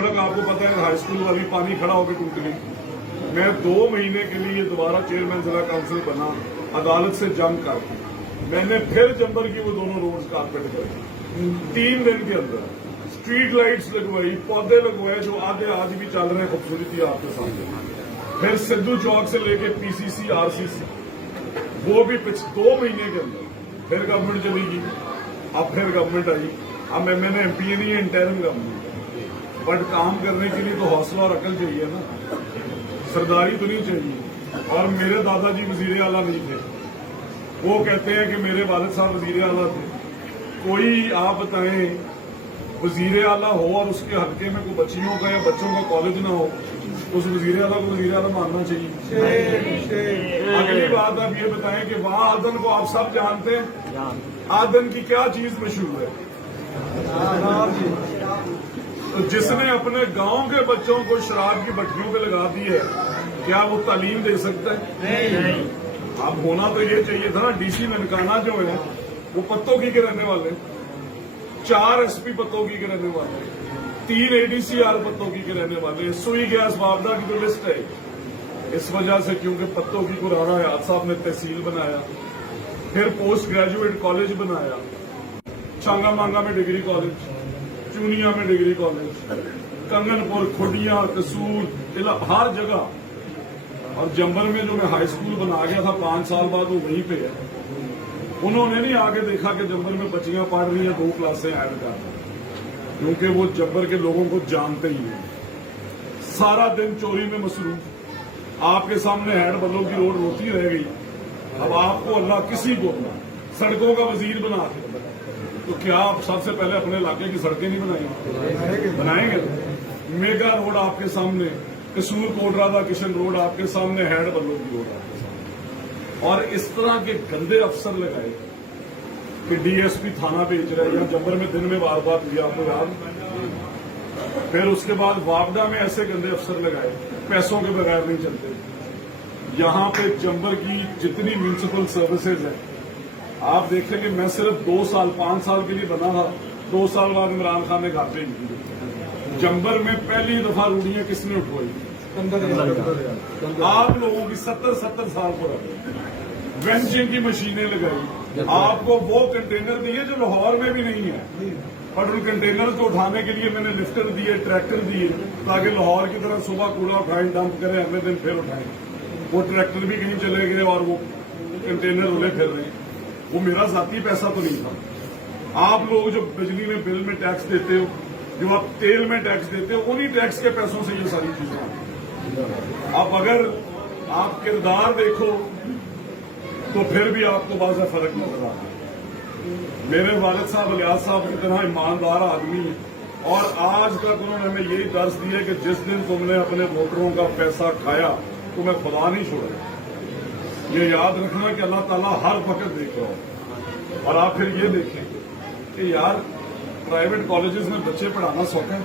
सड़क आपको पता है हाई स्कूल वाली पानी खड़ा होकर टूट गई। मैं 2 महीने के लिए दोबारा चेयरमैन जिला काउंसिल बना, अदालत से जंग कर मैंने फिर जंबर की वो दोनों रोड्स कारपेट करे 3 दिन के अंदर। स्ट्रीट लाइट्स लगवाई, पौधे लगवाए जो आधे आज भी चल रहे हैं, खूबसूरती आपके सामने। फिर सिद्धू चौक से लेके पीसीसी आरसीसी, वो भी 2 महीने के अंदर। फिर गवर्नमेंट चली गई, अब फिर गवर्नमेंट आई। अब मैंने एमपी नहीं है, इंटरिम गवर्नमेंट, बट काम करने के लिए तो हौसला और अकल चाहिए ना, सरदारी तो नहीं चाहिए। और मेरे दादाजी वजीर आला नहीं थे, वो कहते हैं कि मेरे वालिद साहब वजीर आला थे। कोई आप बताएं वजीर आला हो और उसके हल्के में कोई बच्चियों का या बच्चों का कॉलेज ना हो, उस वजीर आला को वजीर आला मानना चाहिए। अगली बात आप ये बताएं कि वहां आदन को आप सब जानते हैं, आदन की क्या चीज मशहूर है? तो जिसने अपने गांव के बच्चों को शराब की भट्टियों पे लगा दी है, क्या वो तालीम दे सकता है? नहीं। अब होना तो ये चाहिए था ना। डीसी ननकाना जो है वो पत्तोगी के रहने वाले, 4 एसपी पत्तोगी के रहने वाले, 3 एडीसीआर पत्तोगी के रहने वाले। सुई गैस वापदा की जो लिस्ट है, इस वजह से क्योंकि पत्तोगी को राणा हयात साहब ने तहसील बनाया, फिर पोस्ट ग्रेजुएट कॉलेज बनाया, चांगा मांगा में डिग्री कॉलेज, चूनिया में डिग्री कॉलेज, कंगनपुर, खुडिया, कसूर, हर जगह। और जंबर में जो मैं हाई स्कूल बना गया था 5 साल बाद, वो वहीं पे है। उन्होंने नहीं आगे देखा कि जंबर में बच्चियां पढ़ रही हैं, 2 क्लासें ऐड कर, क्योंकि वो जंबर के लोगों को जानते ही नहीं। सारा दिन चोरी में मसरूफ, आपके सामने हैड बल्लों की रोड रोती रह गई। अब आपको अल्लाह किसी को सड़कों का वजीर बना के, तो क्या आप सबसे पहले अपने इलाके की सड़कें नहीं बनाएंगे? बनाएंगे। मेगा रोड आपके सामने, कसूर कोटरादा किशन रोड आपके सामने, हैड बल्लों की रोड आपके सामने। और इस तरह के गंदे अफसर लगाए कि डीएसपी थाना भेज रहे हैं। जंबर में दिन में वारदात हुई, आपको याद? फिर उसके बाद वापडा में ऐसे गंदे अफसर लगाए, पैसों के बगैर नहीं चलते। यहां पे जंबर की जितनी म्यूनिसिपल सर्विसेज है, आप देखेंगे मैं सिर्फ 2 साल 5 साल के लिए बना था, 2 साल बाद इमरान खान ने घाटे की। जंबर में पहली दफा रूढ़ियां किसने उठवाई? आप लोगों की 70 साल पुरानी वेंचिंग की मशीनें लगाई। आपको वो कंटेनर दिए जो लाहौर में भी नहीं है, और उन कंटेनर को उठाने के लिए मैंने लिफ्टर दिए, ट्रैक्टर दिए, ताकि लाहौर की तरह सुबह कूड़ा उठाएं, डंप करें, अगले दिन फिर उठाएं। वो ट्रैक्टर भी कहीं चले गए और वो कंटेनर उड़े फिर रहे। वो मेरा जाती पैसा तो नहीं था। आप लोग जो बिजली में बिल में टैक्स देते हो, जो आप तेल में टैक्स देते हो, उन्हीं टैक्स के पैसों से ये सारी चीजें। अब अगर आप किरदार देखो तो फिर भी आपको बाज़ा फर्क नजर आता है। मेरे वालिद साहब अलियाज साहब की तरह ईमानदार आदमी, और आज तक उन्होंने हमें यही दर्ज दिया कि जिस दिन तुमने अपने वोटरों का पैसा खाया तुम्हें खुदा नहीं छोड़ा। ये याद रखना कि अल्लाह ताला हर वक्त देख रहा हो। और आप फिर ये देखें कि यार प्राइवेट कॉलेजेस में बच्चे पढ़ाना सौखा है।